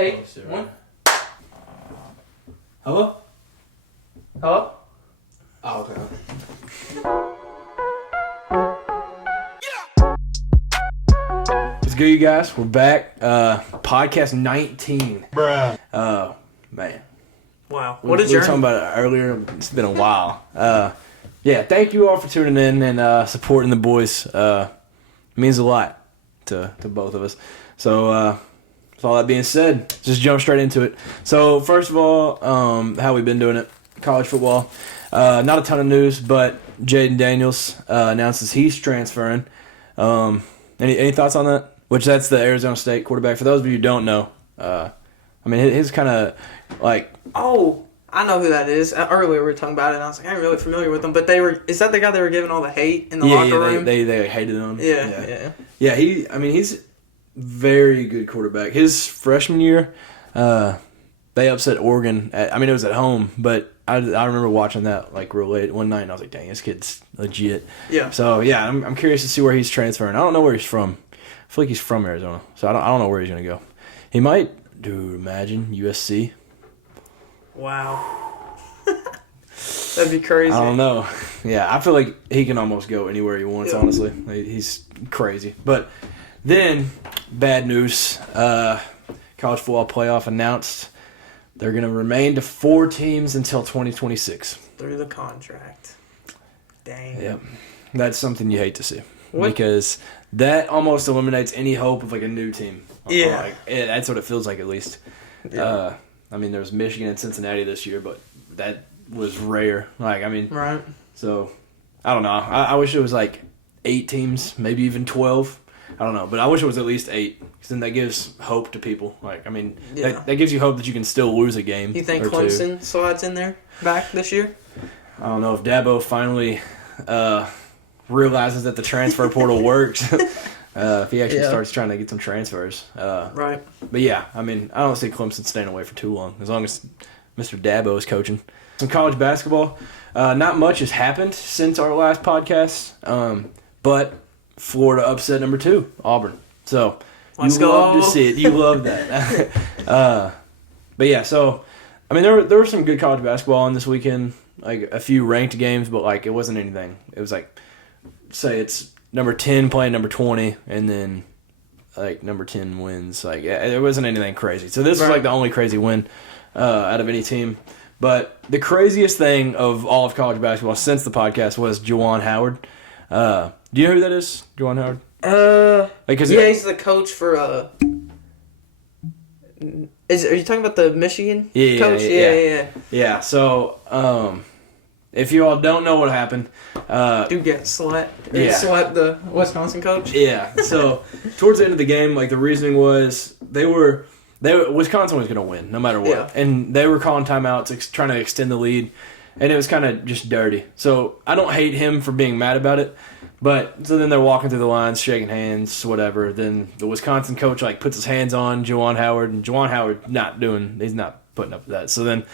Hey, one. Hello? Hello? Oh, okay. What's good, you guys? We're back. Podcast 19. Bruh. Man. Wow. We What a were journey. talking about it earlier. It's been a while. Yeah, thank you all for tuning in and supporting the boys. It means a lot to both of us. So, with all that being said, just jump straight into it. So, first of all, how we've been doing it. College football. Not a ton of news, but Jaden Daniels announces he's transferring. Any thoughts on that? Which that's the Arizona State quarterback. For those of you who don't know, I mean, his kind of like... Oh, I know who that is. Earlier we were talking about it, and I was like, I'm really familiar with them. But is that the guy they were giving all the hate in the locker room? They hated him. Yeah. Yeah, he's very good quarterback. His freshman year, they upset Oregon. It was at home, but I remember watching that like real late one night, and I was like, dang, this kid's legit. Yeah. So, yeah, I'm curious to see where he's transferring. I don't know where he's from. I feel like he's from Arizona, so I don't know where he's going to go. He might, imagine, USC. Wow. That'd be crazy. I don't know. Yeah, I feel like he can almost go anywhere he wants, Yeah. honestly. He's crazy. But then, bad news. College football playoff announced they're going to remain to 4 teams until 2026. Through the contract. Dang. Yep. That's something you hate to see. What? Because that almost eliminates any hope of like a new team. Yeah. That's what it feels like, at least. Yeah. There was Michigan and Cincinnati this year, but that was rare. Right. So, I don't know. I wish it was like 8 teams, maybe even 12. I don't know. But I wish it was at least 8, because then that gives hope to people. Yeah. That gives you hope that you can still lose a game. You think or Clemson two. slides in there back this year? I don't know if Dabo finally realizes that the transfer portal works. If he actually starts trying to get some transfers. Right. But yeah, I don't see Clemson staying away for too long, as long as Mr. Dabo is coaching. Some college basketball. Not much has happened since our last podcast, but Florida upset number 2, Auburn. So Let's you go. love to see it. You love that. But yeah, so there were some good college basketball on this weekend, like a few ranked games, but like it wasn't anything. It was like, say it's number 10 playing number 20, and then like number 10 wins. Like it wasn't anything crazy. So this was like the only crazy win out of any team. But the craziest thing of all of college basketball since the podcast was Juwan Howard. Do you know who that is, Juwan Howard? He's the coach for. Are you talking about the Michigan coach? Yeah. Yeah. So, if you all don't know what happened, Dude get slept. Yeah. Slept the Wisconsin coach. Yeah. So towards the end of the game, like the reasoning was Wisconsin was going to win no matter what, Yeah. and they were calling timeouts, trying to extend the lead, and it was kind of just dirty. So I don't hate him for being mad about it, but so then they're walking through the lines, shaking hands, whatever. Then the Wisconsin coach like puts his hands on Juwan Howard, and Juwan Howard he's not putting up with that. So then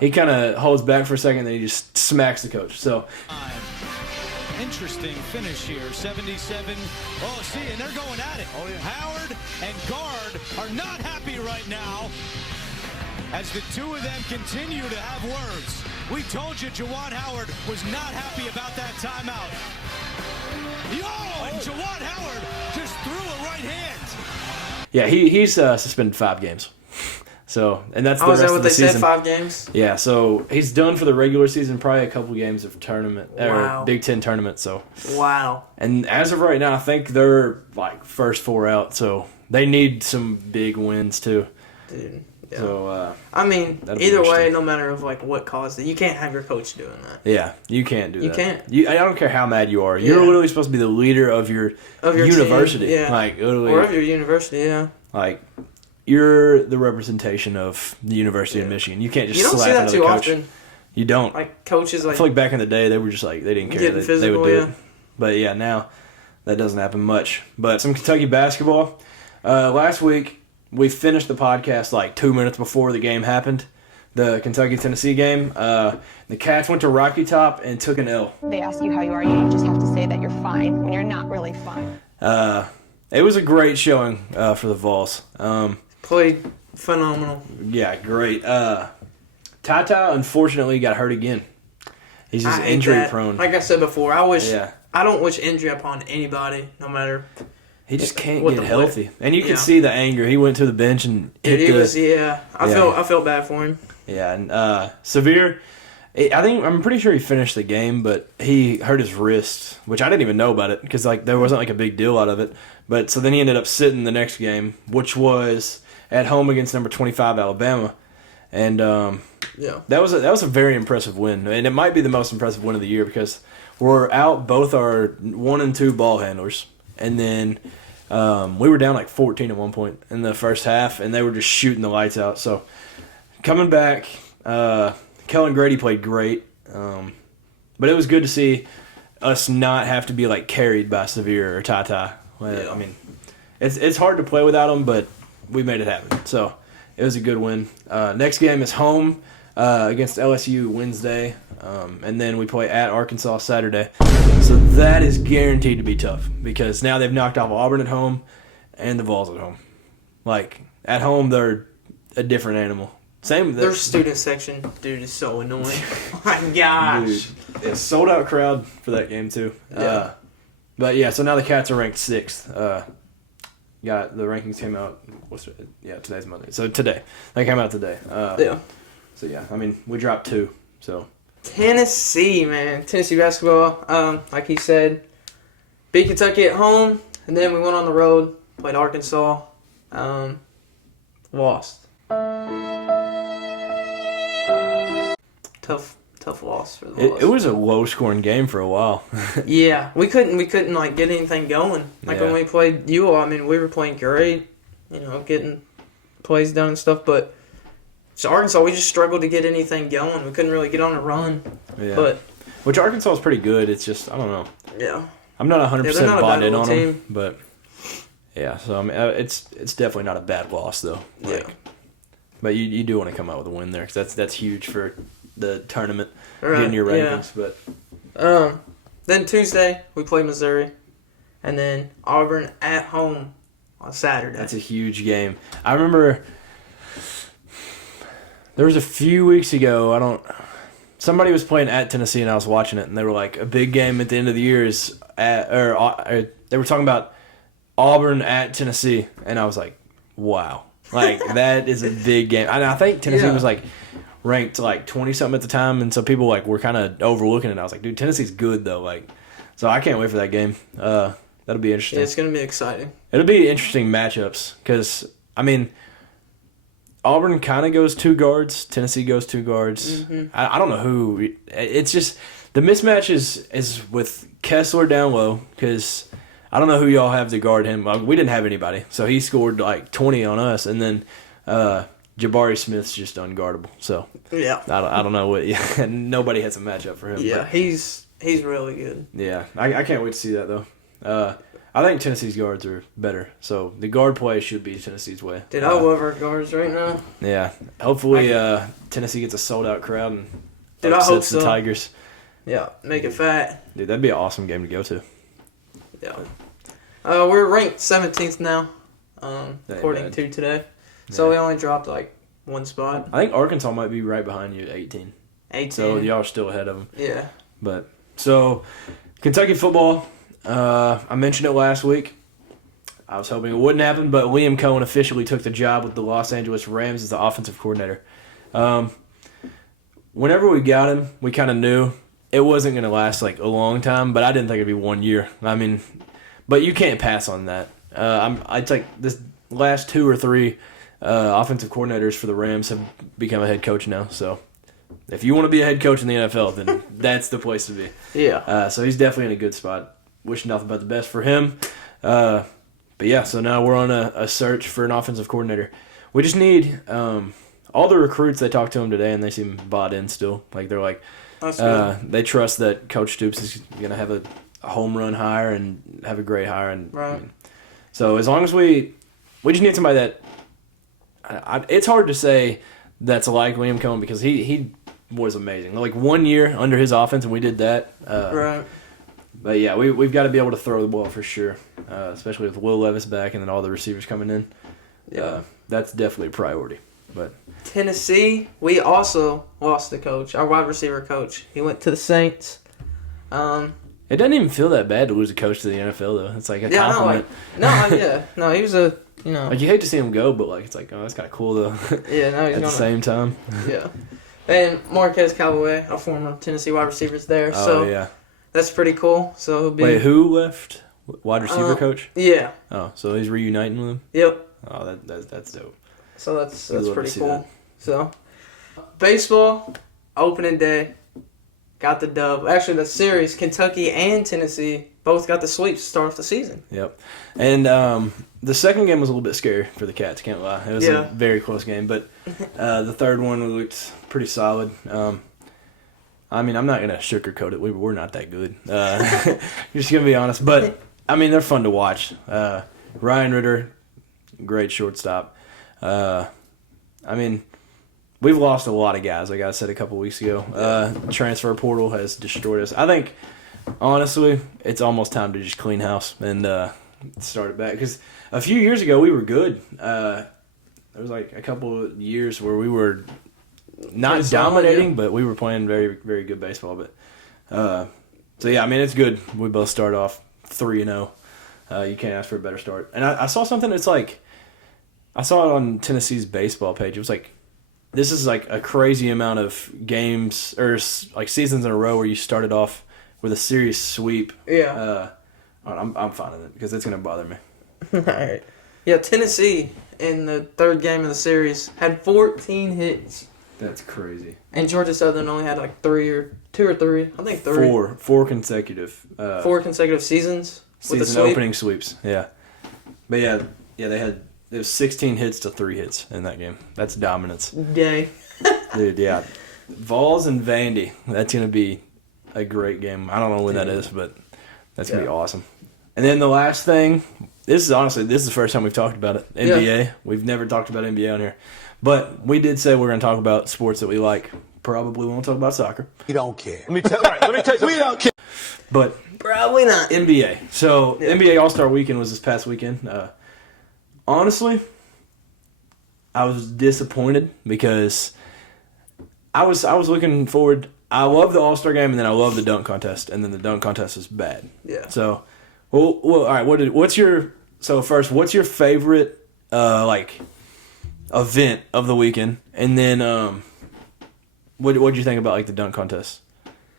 he kind of holds back for a second, then he just smacks the coach. So. Interesting finish here, 77. Oh, see, and they're going at it. Oh, yeah. Howard and Guard are not happy right now as the two of them continue to have words. We told you Juwan Howard was not happy about that timeout. And Juwan Howard just threw a right hand. Yeah, he's suspended 5 games. So, and that's the rest of the season. Said 5 games? Yeah, so he's done for the regular season, probably a couple games of tournament, Wow. or Big Ten tournament. So, wow. And as of right now, I think they're like first 4 out, so they need some big wins too. Dude. Yeah. So, either way, no matter of like what caused it, you can't have your coach doing that. Yeah, you can't do that. You can't. I don't care how mad you are. You're literally supposed to be the leader of your university. Team, yeah. Like literally, or of your university. Yeah. Like. You're the representation of the University of Michigan. You can't just you don't slap see that another too coach. often. You don't. Like coaches, like I feel like back in the day, they were just like they didn't care. Getting physical, they would do yeah. it. But yeah, now that doesn't happen much. But some Kentucky basketball. Last week we finished the podcast like 2 minutes before the game happened. The Kentucky-Tennessee game. The Cats went to Rocky Top and took an L. They ask you how you are, you just have to say that you're fine when you're not really fine. It was a great showing for the Vols. Played Phenomenal. Yeah, great. Tata unfortunately got hurt again. He's just I hate injury that. prone. Like I said before, Yeah. I don't wish injury upon anybody, no matter. He just can't What get the healthy, and you Yeah. can see the anger. He went to the bench and hit Dude, he the, was. Yeah, I felt bad for him. Yeah, and Severe, I'm pretty sure he finished the game, but he hurt his wrist, which I didn't even know about it because like there wasn't like a big deal out of it. But so then he ended up sitting the next game, which was at home against number 25 Alabama, and Yeah. that was a very impressive win, and it might be the most impressive win of the year because we're out both our 1 and 2 ball handlers, and then we were down like 14 at one point in the first half, and they were just shooting the lights out. So coming back, Kellen Grady played great, but it was good to see us not have to be like carried by Severe or Tata. Yeah. I mean, it's hard to play without them, but we made it happen. So it was a good win. Next game is home against LSU Wednesday, and then we play at Arkansas Saturday. So that is guaranteed to be tough because now they've knocked off Auburn at home and the Vols at home. Like at home, they're a different animal. Same. Their student section, dude, is so annoying. Oh my gosh. Dude, yeah, sold out crowd for that game too. Yeah. But yeah, so now the Cats are ranked 6th. Got the rankings came out. Today's Monday. So today they came out today. Yeah. So yeah, I mean we dropped 2. So Tennessee, man. Tennessee basketball. Like he said, beat Kentucky at home, and then we went on the road, played Arkansas, lost. Tough loss for the Vols. it was a low scoring game for a while. Yeah, we couldn't like get anything going. Like Yeah. when we played UO, I mean, we were playing great, getting plays done and stuff. But so Arkansas, we just struggled to get anything going. We couldn't really get on a run. Yeah. But Which Arkansas is pretty good. It's just I don't know. yeah, I'm not 100% not a bought bad in on little them, team. but yeah. So I mean, it's definitely not a bad loss though. yeah, But you do want to come out with a win there because that's huge for the tournament, Right, getting your yeah. rankings. But Then Tuesday we play Missouri, and then Auburn at home on Saturday. that's a huge game. I remember there was a few weeks ago. Somebody was playing at Tennessee and I was watching it, and they were like, a big game at the end of the year is or they were talking about Auburn at Tennessee, and I was like, wow, like that is a big game. And I think Tennessee Yeah. was like ranked like 20 something at the time, and so people like were kind of overlooking it. I was like, dude, Tennessee's good though, like, so I can't wait for that game. That'll be interesting. Yeah, it's gonna be exciting. It'll be interesting matchups because I mean, Auburn kind of goes 2 guards, Tennessee goes 2 guards. Mm-hmm. I don't know who. It's just the mismatch is with Kessler down low because I don't know who y'all have to guard him. We didn't have anybody, so he scored like 20 on us, and then Jabari Smith's just unguardable. So Yeah, I don't know what. Yeah, nobody has a matchup for him. yeah, but, he's really good. yeah. I can't wait to see that though. I think Tennessee's guards are better, so the guard play should be Tennessee's way. Dude, I love our guards right now. Yeah, hopefully Tennessee gets a sold out crowd and Dude, I upsets hope the so. Tigers. Yeah, make it fat. Dude, that'd be an awesome game to go to. Yeah. We're ranked 17th now, ain't according bad. to today. So Yeah. we only dropped like 1 spot. I think Arkansas might be right behind you at 18. 18. So y'all are still ahead of them. Yeah. But so Kentucky football, I mentioned it last week. I was hoping it wouldn't happen, but Liam Cohen officially took the job with the Los Angeles Rams as the offensive coordinator. Whenever we got him, we kind of knew it wasn't going to last like a long time, but I didn't think it'd be 1 year. I mean, but you can't pass on that. I'd like this last 2 or 3 offensive coordinators for the Rams have become a head coach now. So if you want to be a head coach in the NFL, then that's the place to be. Yeah. So he's definitely in a good spot. Wish nothing but the best for him. But yeah, so now we're on a search for an offensive coordinator. We just need all the recruits. They talked to him today, and they seem bought in still. Like they're like, That's good. they trust that Coach Stoops is gonna have a home run hire and have a great hire. And Right. so as long as we just need somebody that it's hard to say that's like Liam Cohen because he was amazing. Like 1 year under his offense, and we did that. Right. But yeah, we've got to be able to throw the ball for sure, especially with Will Levis back and then all the receivers coming in. That's definitely a priority. But Tennessee, we also lost the coach, our wide receiver coach. He went to the Saints. It doesn't even feel that bad to lose a coach to the NFL, though. It's like a compliment. No, he was a, you know. Like, you hate to see him go, but, like, it's like, oh, that's kind of cool, though. Yeah, no, he's At the same time. Yeah. And Marquez Callaway, a former Tennessee wide receiver, is there. Oh, so yeah. that's pretty cool. So he'll be. Wait, who left? Wide receiver coach? Yeah. Oh, so he's reuniting with him? Yep. Oh, that's dope. So that's love pretty to see cool. that. So, baseball, opening day, got the dub. Actually, the series, Kentucky and Tennessee both got the sweep to start off the season. Yep. And the second game was a little bit scary for the Cats, can't lie. It was a very close game, but the third one looked pretty solid. I mean, I'm not going to sugarcoat it. We're not that good. Just going to be honest. But, I mean, they're fun to watch. Ryan Ritter, great shortstop. I mean, we've lost a lot of guys, like I said a couple weeks ago. Transfer portal has destroyed us. I think, honestly, it's almost time to just clean house and start it back. Because a few years ago, we were good. There was like a couple of years where we were not dominating, but we were playing very, very good baseball. But so, yeah, I mean, it's good. We both start off 3-0. You can't ask for a better start. And I saw something that's like, I saw it on Tennessee's baseball page. It was like, this is like a crazy amount of games or like seasons in a row where you started off with a series sweep. Yeah. I'm fine with it because it's going to bother me. All right. Yeah, Tennessee in the third game of the series had 14 hits. That's crazy. And Georgia Southern only had like two or three. I think three. Four consecutive. 4 consecutive seasons. Season opening sweeps. Yeah. But yeah, it was 16 hits to 3 hits in that game. That's dominance. Yay. Dude, yeah. Vols and Vandy. That's going to be a great game. I don't know when that is, but that's going to be awesome. And then the last thing, this is the first time we've talked about it. NBA. Yeah. We've never talked about NBA on here. But we did say we're going to talk about sports that we like. Probably won't talk about soccer. We don't care. Let me tell you. We don't care. But probably not. NBA. So NBA All-Star Weekend was this past weekend. Honestly, I was disappointed because I was looking forward. I love the All-Star game, and then I love the dunk contest, and then the dunk contest is bad. Yeah. So, well, all right. What's your favorite like event of the weekend, and then what did you think about like the dunk contest?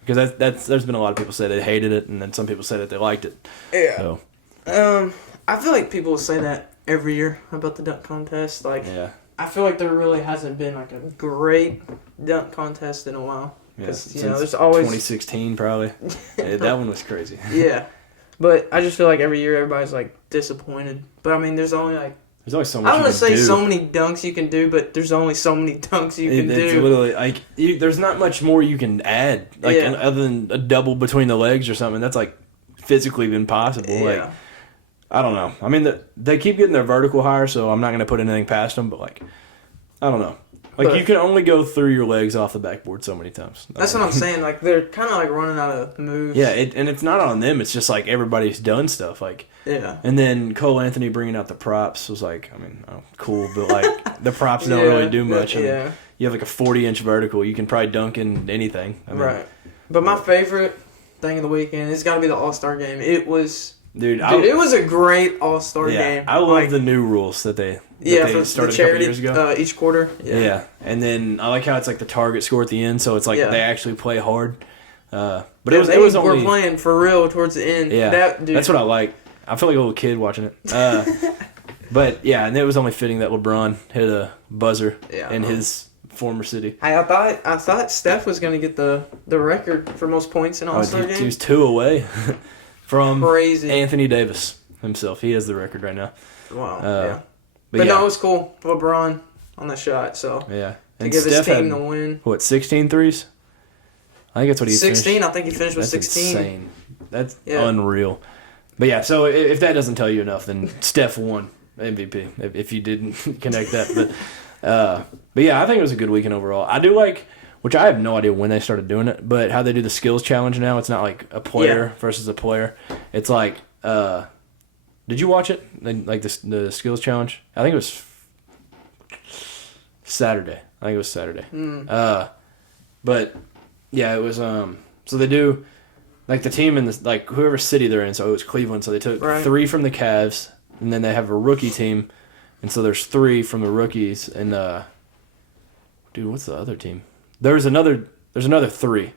Because there's been a lot of people say they hated it, and then some people say that they liked it. Yeah. So. I feel like people say that every year about the dunk contest. Like, I feel like there really hasn't been like a great dunk contest in a while. Because there's always 2016 probably. Yeah, that one was crazy. Yeah, but I just feel like every year everybody's like disappointed. But I mean, there's only so much. I don't want to say so many dunks you can do, but there's only so many dunks you can do. It's literally like there's not much more you can add, like other than a double between the legs or something. That's like physically impossible. Yeah. Like, I don't know. I mean, they keep getting their vertical higher, so I'm not going to put anything past them. But like, I don't know. Like, you can only go through your legs off the backboard so many times. That's what I'm saying. Like, they're kind of like running out of moves. Yeah, and it's not on them. It's just like everybody's done stuff. Like, and then Cole Anthony bringing out the props was like, I mean, cool, but like the props don't really do much. I mean, you have like a 40-inch vertical. You can probably dunk in anything. I mean, right. But my favorite thing of the weekend has got to be the All-Star game. It was. Dude, it was a great All-Star game. I love the new rules that they started a couple years ago. Each quarter. Yeah, and then I like how it's like the target score at the end, so it's like they actually play hard. But it was only... were playing for real towards the end. Yeah, that's what I like. I feel like a little kid watching it. But yeah, and it was only fitting that LeBron hit a buzzer in his former city. I thought Steph was going to get the record for most points in All-Star games. He was 2 away. From Crazy. Anthony Davis himself. He has the record right now. Wow. But no, it was cool. LeBron on the shot, so. Yeah. To give his team the win. 16 threes? I think that's what he 16, finished. I think he finished with 16. Insane. That's unreal. But yeah, so if that doesn't tell you enough, then Steph won MVP, if you didn't connect that. But yeah, I think it was a good weekend overall. I do like... Which I have no idea when they started doing it, but how they do the skills challenge now, it's not like a player versus a player. It's like, did you watch it? Like the skills challenge? I think it was Saturday. I think it was Saturday. But yeah, it was. So they do, like the team in the whoever city they're in. So it was Cleveland. So they took 3 from the Cavs, and then they have a rookie team, and so there's 3 from the rookies. And dude, what's the other team? There's another 3.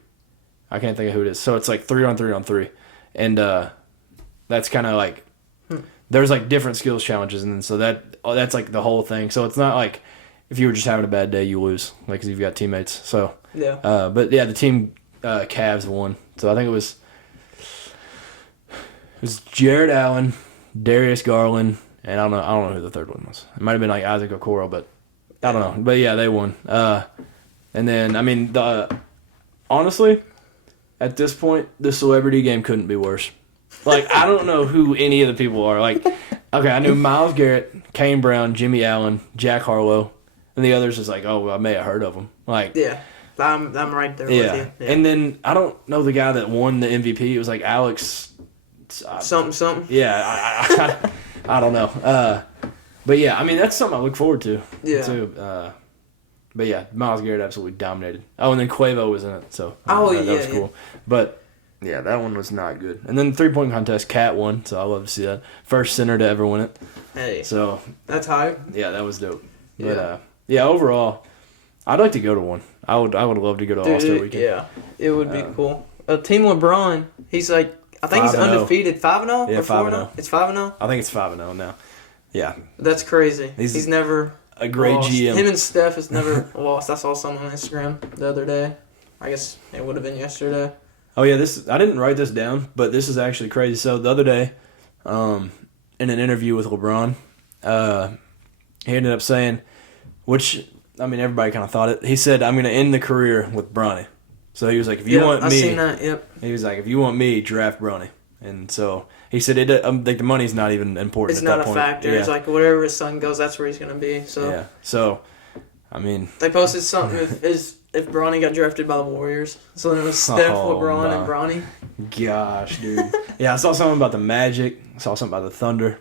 I can't think of who it is. So it's like 3 on 3 on 3, and that's kind of like there's like different skills challenges, and then so that's like the whole thing. So it's not like if you were just having a bad day, you lose, like because you've got teammates. So yeah. But yeah, the team Cavs won. So I think it was Jared Allen, Darius Garland, and I don't know who the third one was. It might have been like Isaac Okoro, but I don't know. But yeah, they won. And then I mean honestly, at this point, the celebrity game couldn't be worse. Like, I don't know who any of the people are. Like, okay, I knew Myles Garrett, Kane Brown, Jimmy Allen, Jack Harlow, and the others is like, oh, well, I may have heard of them. Like, yeah, I'm right there with you. Yeah. And then I don't know the guy that won the MVP. It was like Alex something. Yeah, I don't know. But yeah, I mean that's something I look forward to. Yeah. Too. But yeah, Myles Garrett absolutely dominated. Oh, and then Quavo was in it, so that was cool. But yeah, that one was not good. And then the 3-point contest, Cat won, so I love to see that. First center to ever win it. Hey, so that's hype. Yeah, that was dope. But yeah, overall, I'd like to go to one. I would love to go to All-Star Weekend. Yeah, it would be cool. Team LeBron, he's like, I think he's undefeated, 5-0 yeah, or 4-0. It's 5-0. I think it's 5-0 now. Yeah, that's crazy. He's never a great lost. GM. Him and Steph has never lost. I saw something on Instagram the other day. I guess it would have been yesterday. Oh yeah, I didn't write this down, but this is actually crazy. So the other day, in an interview with LeBron, he ended up saying, which I mean everybody kind of thought it. He said, "I'm going to end the career with Bronny." So he was like, "If you want me," I've seen that. Yep. He was like, "If you want me, draft Bronny." And so he said, like the money's not even important. It's at that not point. a factor. Yeah. It's like wherever his son goes, that's where he's going to be. So yeah. So, I mean, they posted something if Bronny got drafted by the Warriors. So then it was Steph, LeBron, and Bronny. Gosh, dude. Yeah, I saw something about the Magic. I saw something about the Thunder.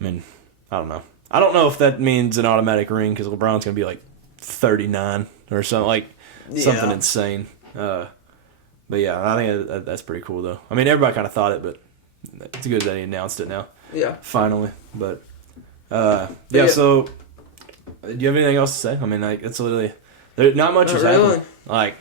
I mean, I don't know. I don't know if that means an automatic ring because LeBron's going to be like 39 or something something insane. But yeah, I think that's pretty cool though. I mean, everybody kind of thought it, but it's good that he announced it now. Yeah. Finally, but yeah. So, do you have anything else to say? I mean, like it's literally not much has happened. Like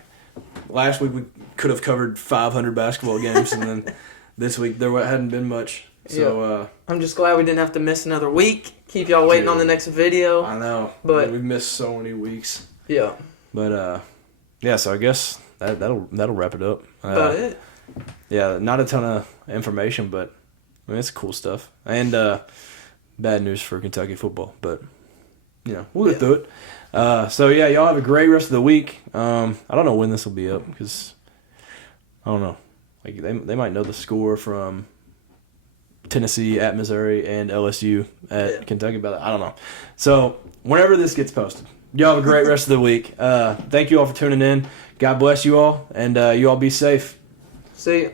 last week we could have covered 500 basketball games, and then this week there hadn't been much. So I'm just glad we didn't have to miss another week. Keep y'all waiting on the next video. I know, but we've missed so many weeks. Yeah. But yeah. So I guess that'll wrap it up. About it. Yeah, not a ton of information, but I mean it's cool stuff. And bad news for Kentucky football, but you know we'll get through it. So yeah, y'all have a great rest of the week. I don't know when this will be up because I don't know. Like they might know the score from Tennessee at Missouri and LSU at Kentucky, but I don't know. So whenever this gets posted, y'all have a great rest of the week. Thank you all for tuning in. God bless you all, and you all be safe. See ya.